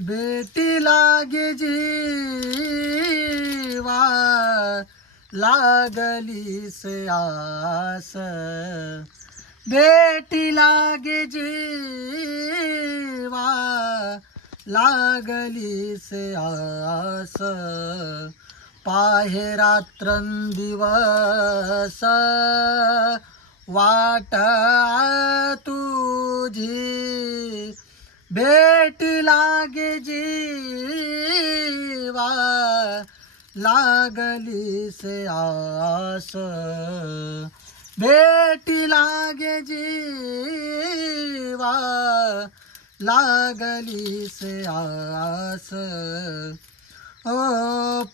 बेटी लागे जीवा से आस. बेटी लागे जीवा लागलीस आस. पाहे रात्रंदिवस वाट तू भेटी लागे जीवा लागली से आस। भेटी लागे जीवा लागली से आस। ओ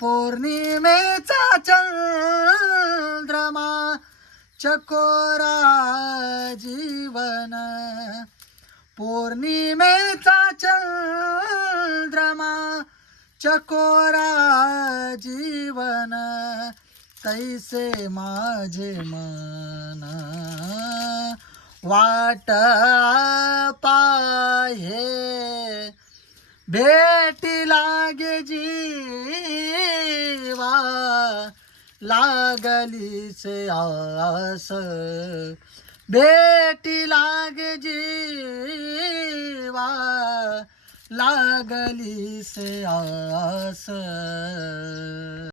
पौर्णिमेचा चंद्रमा चकोरा जीवन पौर्णिमेचा चंद्रमा चकोरा जीवन तैसे माझे मन. वाट पाहे भेटी लागे जीवा लागली से आस. भेटी लागे लागली से आस